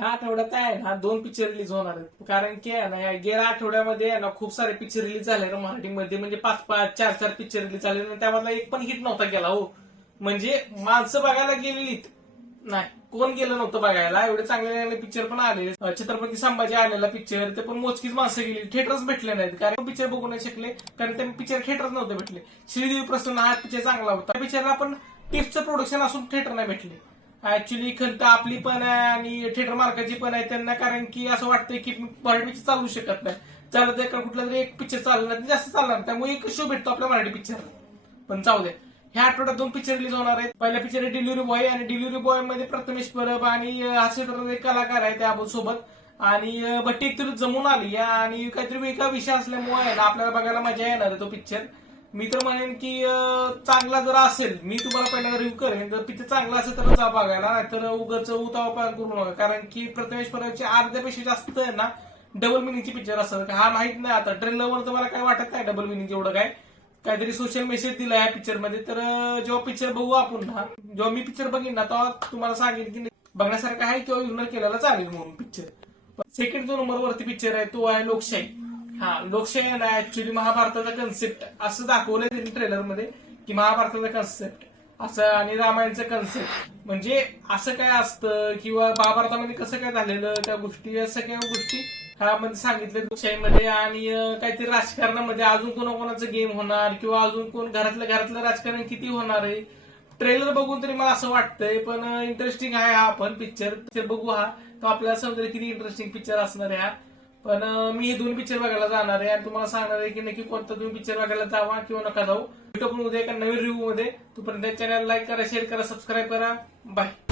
ह्या आठवड्यात आहे ना 2 पिक्चर रिलीज होणार आहेत. कारण की आहे ना या गेल्या आठवड्यामध्ये आहे ना खूप सारे पिक्चर रिलीज झाले ना मराठीमध्ये. म्हणजे 5-5, 4-4 पिक्चर रिलीज झाले आणि त्यामधला एक पण हिट नव्हता गेला हो. म्हणजे माणसं बघायला गेलेलीत नाही, कोण गेलं नव्हतं बघायला. एवढे चांगले चांगले पिक्चर पण आले. छत्रपती संभाजी आलेला पिक्चर ते पण मोजकीच माणसं गेली. थिएटर्स भेटले नाहीत कारण पिक्चर बघू नाही शकले, कारण ते पिक्चर थिएटर्स नव्हते भेटले. श्रीदेवी प्रसन्न हा पिक्चर चांगला होता. पिक्चरला पण टिप्सचं प्रोडक्शन असून थिएटर नाही भेटले. ऍक्च्युली खंत आपली पण आहे आणि थिएटर मार्काची पण आहे त्यांना, कारण की असं वाटतंय की मराठी पिक्चर चालू शकत नाही. चालत का कुठला तरी एक पिक्चर चालणार जास्त चालणार, त्यामुळे एक शो भेटतो आपल्या मराठी पिक्चर. पण जाऊ दे, ह्या आठवड्यात 2 पिक्चर रिलीज होणार आहेत. पहिला पिक्चर आहे डिलिव्हरी बॉय, आणि डिलिव्हरी बॉय मध्ये प्रथमेश परब आणि हास्य कलाकार आहे त्या सोबत. आणि भट्टी एकतरी जमून आली आणि काहीतरी वेगळा विषय असल्यामुळे आहे ना आपल्याला बघायला मजा येणार आहे तो पिक्चर. मी तर म्हणेन की चांगला जर असेल, मी तुम्हाला पहिल्यांदा रिव्ह्यू करेन, जर पिक्चर चांगला असेल तर जा बघायला, नाहीतर उगाच उतावळा करू नका. कारण की प्रथमेश परबचे अर्ध्यापेक्षा जास्त आहे ना डबल मिनिंगचे पिक्चर असतात. हा माहित नाही, आता ट्रेलरवर तर मला काय वाटत नाही डबल मिनिंग एवढं काय. काहीतरी सोशल मेसेज दिला या पिक्चर मध्ये. तर जेव्हा पिक्चर बघू आपण ना, जेव्हा मी पिक्चर बघीन ना तेव्हा तुम्हाला सांगेन की बघण्यासारखं आहे किंवा इग्नोर केलेला चालेल म्हणून पिक्चर. सेकंड जो नंबर वरती पिक्चर आहे तो आहे लोकशाही. हा, लोकशाही आहे ना ऍक्च्युली महाभारताचा कन्सेप्ट असं दाखवलंय त्यांनी ट्रेलर मध्ये की महाभारताचा कन्सेप्ट असं आणि रामायणचं कन्सेप्ट म्हणजे असं काय असतं किंवा महाभारतामध्ये कसं काय झालेलं त्या गोष्टी, या सगळ्या गोष्टी ह्यामध्ये सांगितले लोकशाहीमध्ये. आणि काहीतरी राजकारणामध्ये अजून कोणाकोणाचं गेम होणार किंवा अजून कोण घरातलं राजकारण किती होणार आहे. ट्रेलर बघून तरी मला असं वाटतंय, पण इंटरेस्टिंग आहे हा पण पिक्चर बघू हा, तो आपल्याला समजेल किती इंटरेस्टिंग पिक्चर असणार आहे हा. पण मी हे 2 पिक्चर बघायला जाणार आहे आणि तुम्हाला सांगणार आहे की नक्की कोणता तुम्ही पिक्चर बघायला जावा किंवा नका जाऊ. भेटू पण उद्या एका नवीन रिव्ह्यू मध्ये. तोपर्यंत चॅनल लाईक करा, शेअर करा, सबस्क्राईब करा. बाय.